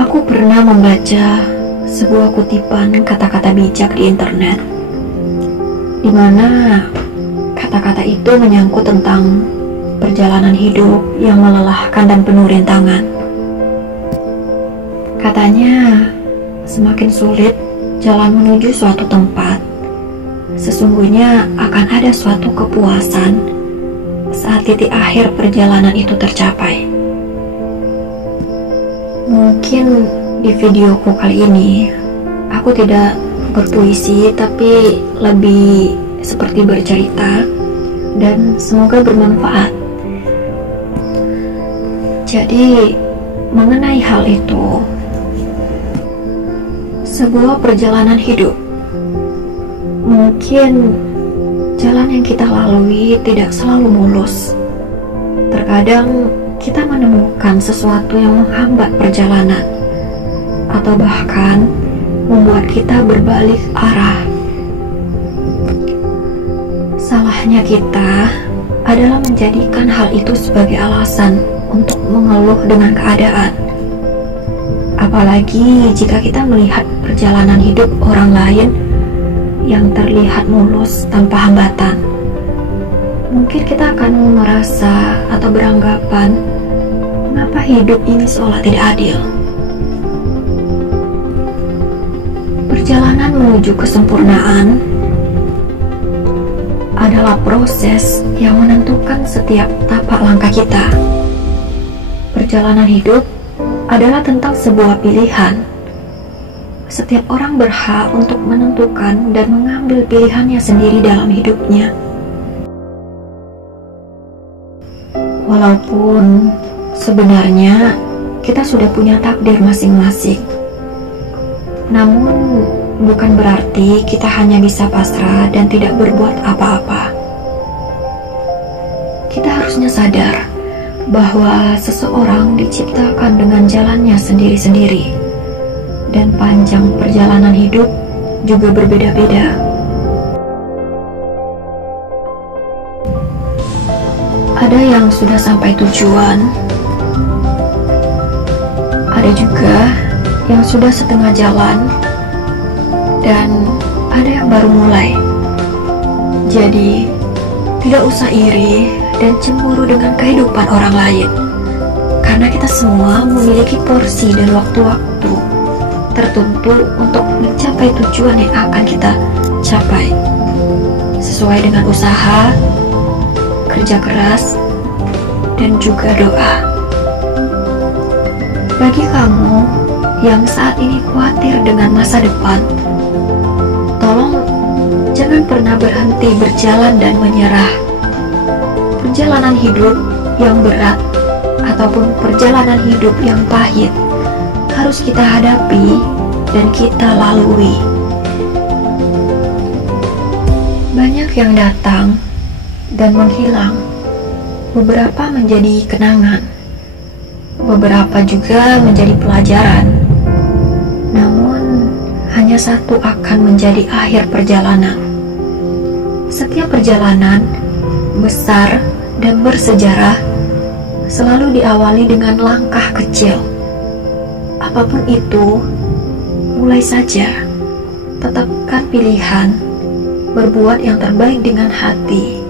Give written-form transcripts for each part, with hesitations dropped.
Aku pernah membaca sebuah kutipan kata-kata bijak di internet, di mana kata-kata itu menyangkut tentang perjalanan hidup yang melelahkan dan penuh rintangan. Katanya, semakin sulit jalan menuju suatu tempat, sesungguhnya akan ada suatu kepuasan saat titik akhir perjalanan itu tercapai. Mungkin di videoku kali ini, aku tidak berpuisi, tapi lebih seperti bercerita, dan semoga bermanfaat. Jadi, mengenai hal itu, sebuah perjalanan hidup, mungkin jalan yang kita lalui tidak selalu mulus. Terkadang kita menemukan sesuatu yang menghambat perjalanan, atau bahkan membuat kita berbalik arah. Salahnya kita adalah menjadikan hal itu sebagai alasan untuk mengeluh dengan keadaan. Apalagi jika kita melihat perjalanan hidup orang lain yang terlihat mulus tanpa hambatan. Mungkin kita akan merasa atau beranggapan, mengapa hidup ini seolah tidak adil? Perjalanan menuju kesempurnaan adalah proses yang menentukan setiap tapak langkah kita. Perjalanan hidup adalah tentang sebuah pilihan. Setiap orang berhak untuk menentukan dan mengambil pilihannya sendiri dalam hidupnya. Walaupun sebenarnya kita sudah punya takdir masing-masing, namun bukan berarti kita hanya bisa pasrah dan tidak berbuat apa-apa. Kita harusnya sadar bahwa seseorang diciptakan dengan jalannya sendiri-sendiri, dan panjang perjalanan hidup juga berbeda-beda. Ada yang sudah sampai tujuan, ada juga yang sudah setengah jalan, dan ada yang baru mulai. Jadi, tidak usah iri dan cemburu dengan kehidupan orang lain, karena kita semua memiliki porsi dan waktu-waktu tertentu untuk mencapai tujuan yang akan kita capai, sesuai dengan usaha, kerja keras, dan juga doa. Bagi kamu yang saat ini khawatir dengan masa depan, tolong jangan pernah berhenti berjalan dan menyerah. Perjalanan hidup yang berat ataupun perjalanan hidup yang pahit harus kita hadapi dan kita lalui. Banyak yang datang dan menghilang, beberapa menjadi kenangan, beberapa juga menjadi pelajaran. Namun, hanya satu akan menjadi akhir perjalanan. Setiap perjalanan, besar dan bersejarah, selalu diawali dengan langkah kecil. Apapun itu, mulai saja. Tetapkan pilihan, berbuat yang terbaik dengan hati,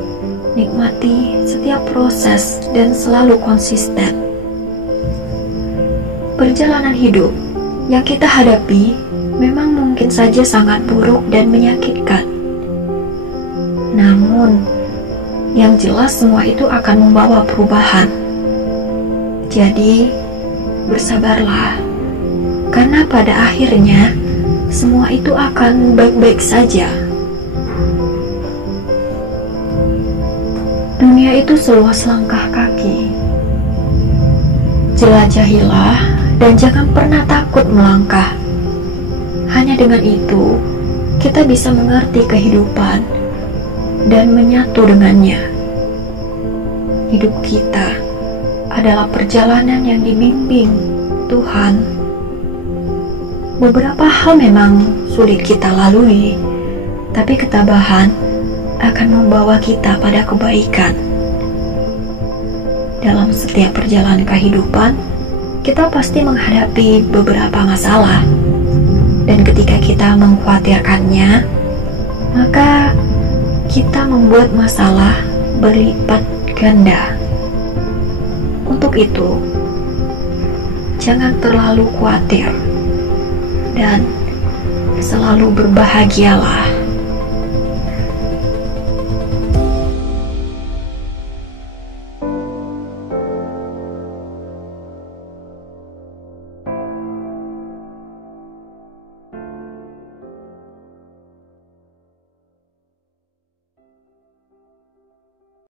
nikmati setiap proses dan selalu konsisten. Perjalanan hidup yang kita hadapi memang mungkin saja sangat buruk dan menyakitkan. Namun, yang jelas semua itu akan membawa perubahan. Jadi, bersabarlah, karena pada akhirnya semua itu akan baik-baik saja. Dunia itu seluas langkah kaki. Jelajahilah dan jangan pernah takut melangkah. Hanya dengan itu, kita bisa mengerti kehidupan dan menyatu dengannya. Hidup kita adalah perjalanan yang dibimbing Tuhan. beberapa hal memang sulit kita lalui, tapi ketabahan akan membawa kita pada kebaikan. Dalam setiap perjalanan kehidupan, kita pasti menghadapi beberapa masalah, dan ketika kita mengkhawatirkannya, maka kita membuat masalah berlipat ganda. Untuk itu, jangan terlalu khawatir dan selalu berbahagialah.